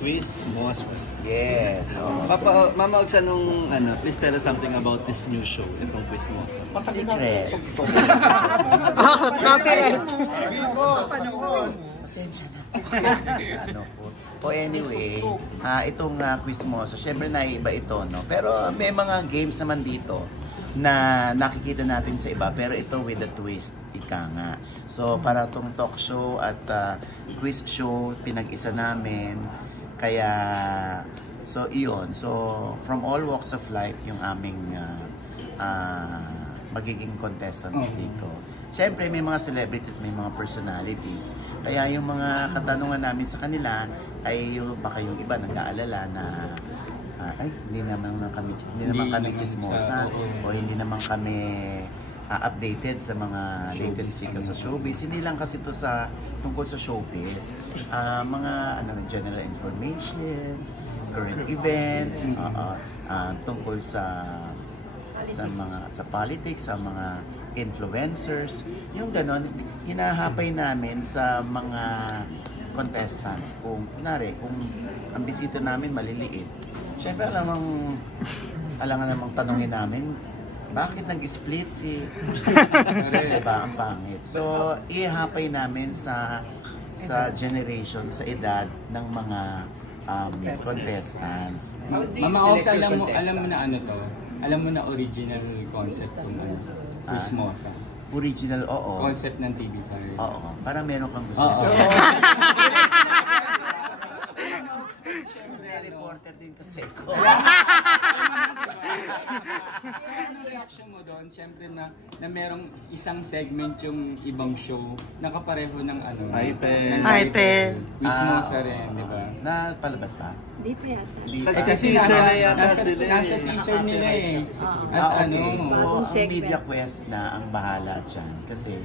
Quiz Mosa. Yes. Mama Ogsa, please tell us something about this new show, itong Quiz Mosa. Secret. Copyright. Pasensya na. Anyway, itong Quiz Mosa, syempre naiiba ito, no? Pero may mga games naman dito na nakikita natin sa iba, pero ito with a twist, ika nga. So, para itong talk show at quiz show, pinag-isa namin. Kaya, so iyon. So, from all walks of life, yung aming magiging contestants dito. Siyempre, may mga celebrities, may mga personalities. Kaya yung mga katanungan namin sa kanila ay baka yung iba nag-aalala na hindi naman kami chismosa o hindi naman kami updated sa mga latest chika sa showbiz. Hindi lang kasi ito tungkol sa showbiz. Mga general informations, current events, tungkol sa politics, sa mga influencers. Yung ganon, hinahapay namin sa mga contestants. Kung ang bisita namin maliliit, syempre alam nga namang tanongin namin, bakit nag-split si diba, ang pangit. So, ihapay namin sa generation, sa edad ng mga contestants. Mama Ox, alam mo na to? Alam mo na original concept kung Quiz Mosa? Original, oo. Concept ng TV5. Oo. Para meron kang gusto. Oo. Reporter din kasi ko. Ano reaction mo doon? Siyempre na merong isang segment yung ibang show na kapareho ng Item. Quiz Mosa rin, di ba? Napalabas ba? Hindi pa yata. Nag-teaser na yata sila. Nasa teaser nila eh. At okay. So, Bagong ang segment. Media Quest na ang bahala dyan. Kasi,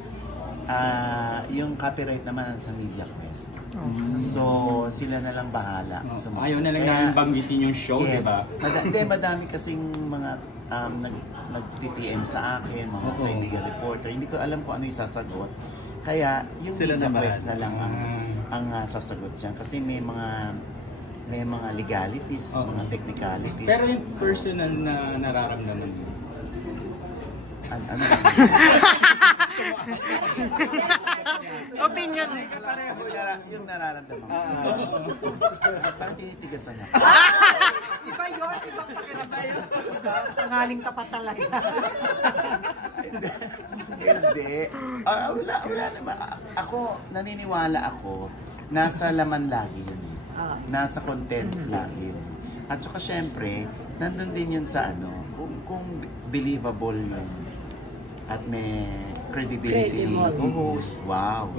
yung copyright naman sa Media Quest. So, sila na lang bahala. Ayaw na lang namin banggitin yung show, yes, di ba? madami kasing mga nag-PPM sa akin, mga kaibigan reporter. Hindi ko alam kung ano yung sasagot. Kaya, yung Sila Media na Quest na lang ang sasagot dyan. Kasi may mga legalities, mga technicalities. Pero yung personal na nararamdaman mo? Ano Opinion. yung nararamdaman ko. Parang tinitigasan ako. Iba yun, ibang pakiramdam yun. Pangaling tapat talaga. Hindi. Wala naman. Ako, naniniwala ako, nasa laman lagi yun. Nasa content lagi yun. At saka syempre, nandun din yun sa kung believable yun. At may credibility yung mag-host. Wow.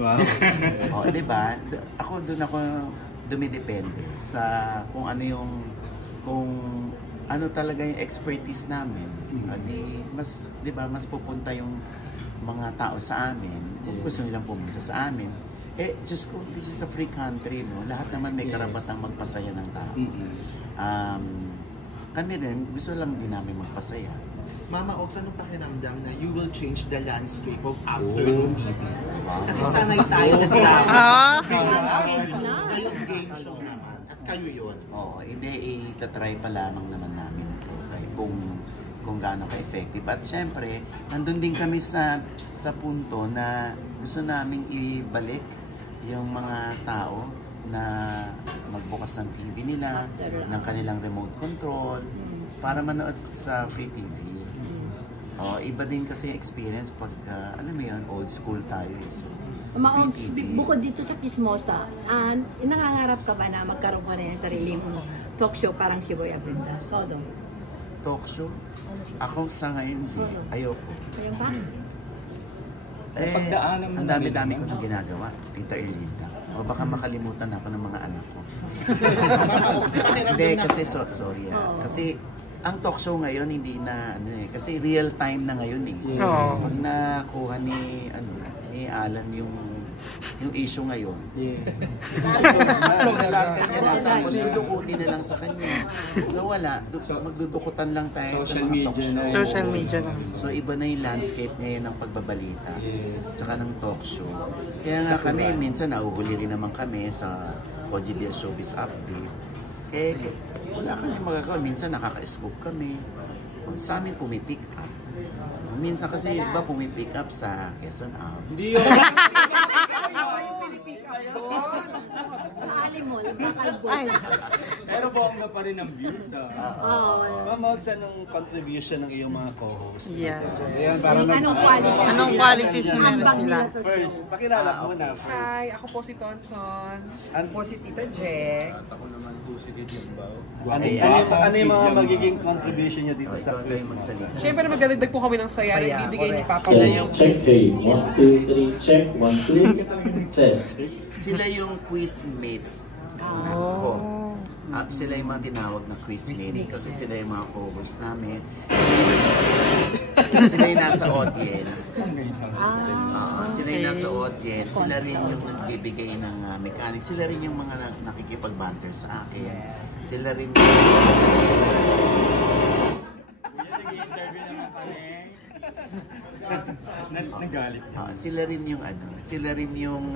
O, diba? Doon ako dumidepende sa kung ano talaga yung expertise namin. Mas pupunta yung mga tao sa amin. Kung gusto nilang pumunta sa amin. Just ko, this is a free country, no? Lahat naman may karapatang magpasaya ng tao. Kami rin, gusto lang din namin magpasaya. Mama Ox, anong pakiramdam na you will change the landscape of after TV? Kasi sanay tayo na drama. Ngayong game show naman. At kayo yun. Oo, hindi, itatry pa lamang naman namin ito. Kung gaano ka-effective. At syempre, nandun din kami sa punto na gusto namin ibalik yung mga tao na magbukas ng TV nila, ng kanilang remote control, para manood sa free TV. Iba din kasi experience pag, alam mo yun, old school tayo. So, Bukod dito sa Chismosa, nangangarap ka ba na magkaroon ka rin ng sarili mong talk show parang si Boy Abunda? Sodom. Talk show? Ako sa ngayon, ayoko. Ayun ba? Ang dami-dami ko na ginagawa. Tita Erlinda. O baka makalimutan ako ng mga anak ko. Hindi, kasi sorry. Kasi ang talk show ngayon hindi na kasi real time na ngayon eh. Pag nakuha ni Alan yung yung issue ngayon. Yeah. Largan niya na, tapos dudukutin na lang sa kanya. So wala, magdudukutan lang tayo sa Social mga talk media show. na. Social media na. So iba na yung landscape ngayon ng pagbabalita, Yes. tsaka ng talk show. Kaya nga kami, minsan nauhuli rin naman kami sa OGBS Showbiz Update. Wala kami magagawa. Minsan nakaka-scoop kami. Sa amin pumipick up. Minsan kasi iba pumipick up sa Quezon Ave. Hindi yun. Alimol, bakalbo. Pero bongga pa rin ang views. Oo. Ma'am Ogs, anong contribution ng iyong mga co-host? Yeah. Ayan, parang Anong quality? Anong qualities na meron Ambag sila? nila sa show. First, pakilala ko muna. Hi, ako po si Tonton. An- Po si Tita Jack. ano yung mga magiging contribution niya dito sa Ikaw tayo Christmas? magsalita. Siyempre magdadagdag po kami ng saya na Saya, ibibigay ni correct. Papa Sila Mo. yung, Check, hey. 1, 2, 3, check. 1, 2, test. sila yung quizmates ko. Sila yung mga tinawag na quizmates kasi sila yung mga co-host namin. Sila yung nasa audience. Sila yung nasa audience. Sila rin yung nagbibigay ng mechanics. Sila rin yung mga nakikipag-banter sa akin. Sila rin Nagalit. sila rin yung sila rin yung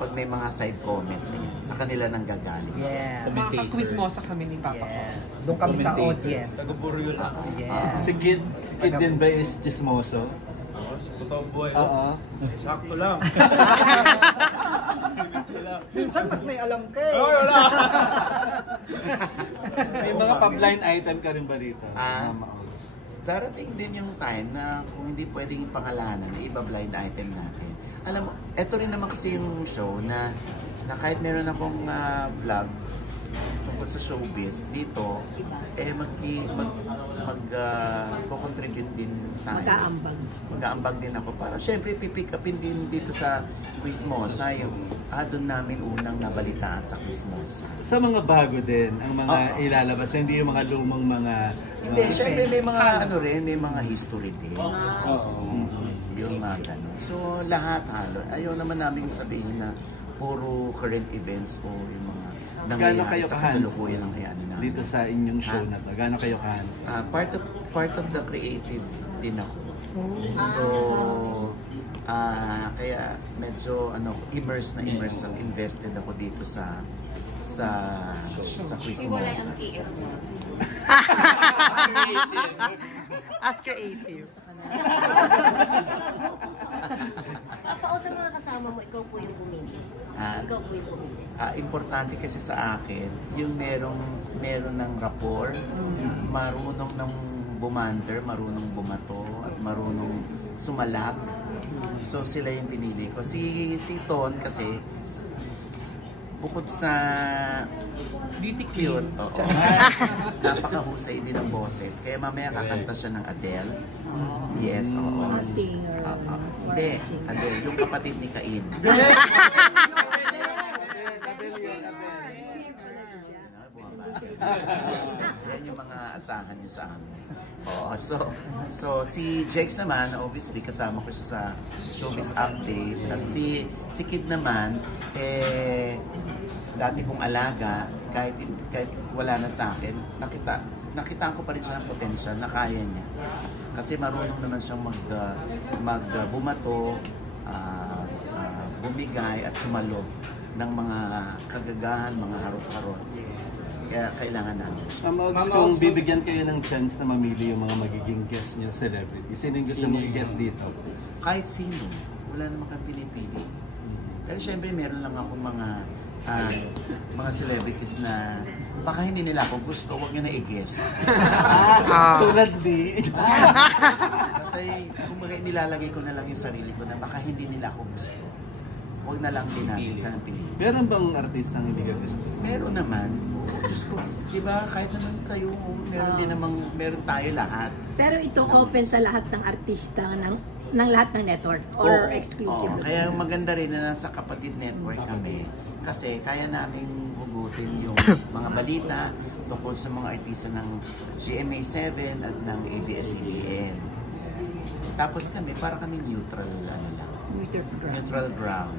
pag may mga side comments sa kanila nang gagaling. Yeah. Makaka-quiz mo sa kami ni Papa ko. Yes. Doon kami sa audience. Yes. Si Kid din ba is chismoso? Sa totoong buhay, Oo. sakto lang. Minsan mas may alam ka eh. Wala! May mga pa-blind item ka rin ba dito? Ah. Ma'am Ogs? Darating din yung time na kung hindi pwedeng pangalanan, iba blind item natin. Alam mo, eto rin naman kasi yung show na kahit meron akong vlog tungkol sa showbiz, dito, mag-contribute din tayo. Mag-aambag. Mag-aambag din ako para, syempre, pipick upin din dito sa Quizmosa, yung doon namin unang nabalitaan sa Quizmosa. Sa mga bago din, ang mga Oo. ilalabas, hindi yung mga lumang mga... Hindi, syempre may mga may mga history din. Oo. Yung mga ganun. So, lahat halo. Ayaw naman namin sabihin na puro current events o yung mga Gaano nangyayari kayo sa ka-hands kasalukuyan ng kaya namin. dito sa inyong show na to? Gaano kayo ka-hands? Part of the creative din ako. So, kaya medyo immersed invested ako dito sa Quizmosa. As creative. Papa, sa mga kasama mo, ikaw po yung pumili. Ikaw po yung pumili. Importante kasi sa akin, yung meron ng rapport, marunong ng bumanter, marunong bumato, at marunong sumalak. So sila yung pinili ko. Si Ton kasi, bukod sa Beauty cute, queen. oo, napakahusay din ng boses. Kaya mamaya kakanta siya ng Adele. Yes, oo. Singer. Hindi, Adele, yung kapatid ni Cain. Yan yung mga asahan nyo sa amin. Oo, so si Jex naman, obviously kasama ko siya sa Showbiz Update. At si Kid naman, dati kong alaga, kahit wala na sa akin, nakita ko pa rin siya ng potential na kaya niya. Kasi marunong naman siyang bumato, bumigay at sumalo ng mga kagagahan, mga harot-harot. Kaya kailangan namin. Ma'am Ogs, kung bibigyan kayo ng chance na mamili yung mga magiging guest nyo, celebrity, sino yung gusto mong i-guest dito? Kahit sino, wala naman kang pinipili. Pero syempre meron lang akong mga celebrities na baka hindi nila ako gusto, huwag nyo na i-guess. Tulad di. Kasi kumbaga nilalagay ko na lang yung sarili ko na baka hindi nila ako gusto. Huwag na lang din natin sa pili. Meron bang artista ang hindi ka gusto? Meron naman. Diyos ko, di ba kahit naman kayo, meron tayo lahat. Pero ito open sa lahat ng artista ng lahat ng network or exclusive. Kaya maganda rin na nasa Kapatid Network kami kasi kaya namin hugutin yung mga balita tungkol sa mga artista ng GMA7 at ng ABS-CBN. Tapos kami, para kami neutral lang. Neutral ground.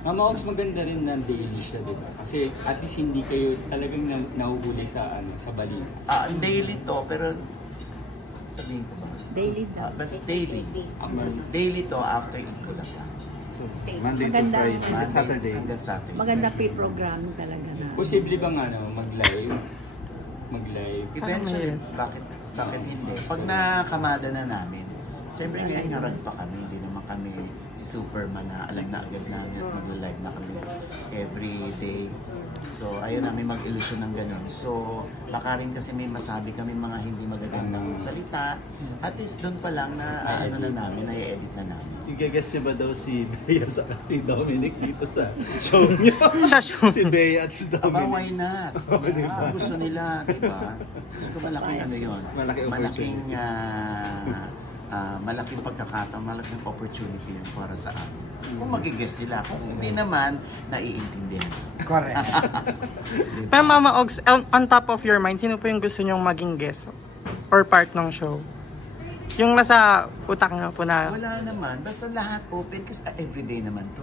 Mama Ox, maganda rin na daily siya, di ba? Kasi at least hindi kayo talagang nahuhuli sa sa balita. Daily to, pero sabihin ko ba? Daily daw. Basta daily. Daily to after Itbulaga. So, Monday to Maganda. Friday, hanggang Saturday. Hanggang Saturday. Maganda pre-program talaga na. Posible bang mag-live? Mag-live? Eventually, bakit hindi? Pag nakamada na namin, siyempre ngayon harag pa kami, hindi naman kami si Superman na alam na agad na mag-live na kami every day. So, ayaw namin mag-illusion ng ganun. So, baka rin kasi may masabi kami mga hindi magagandang salita. At least doon pa lang na na-edit na namin. Igagas niya ba daw si Bea sa si Dominic dito sa show niyo? Sa show. Si Bea at si Dominic. Aba, why not? Kung gusto nila, diba? Gusto ko malaking ano yun. Malaking pagkakataon, malaking opportunity yun para sa amin. Kung mag-guess sila, kung hindi naman, naiintindihan. Correct. Pero Mama Ogs, on top of your mind, sino po yung gusto nyong maging guest or part ng show? Yung nasa utak nga po na... Wala naman, basta lahat open kasi everyday naman to.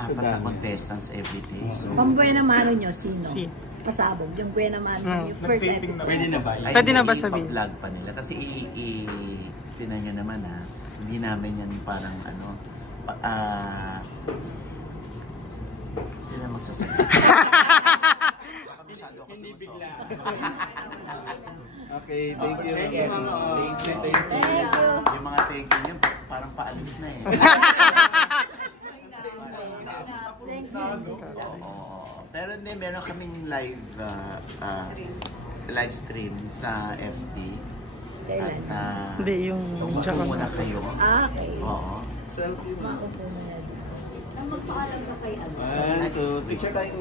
Apat na contestants everyday. So, Pang Buena Mano nyo, sino? Si. Pasabog. Yung Buena Mano, yung first episode. Pwede na ba? ay, Pwede na ba hindi, sabihin? ipa-plug pa nila. Kasi tinan nyo naman hindi namin yan parang sila magsasabi. Baka masyado ako Hindi sumusok. bigla. Okay, thank you. Thank you. Yung mga thank you nyo, parang paalis na eh. Thank you. Pero hindi, meron kaming live stream sa FB. Kailan? At Hindi, yung... gusto muna kayo. Okay. Oo. Selfie mo. Maupo na. Ang magpaalam ka kay ano? 1, 2, picture tayo.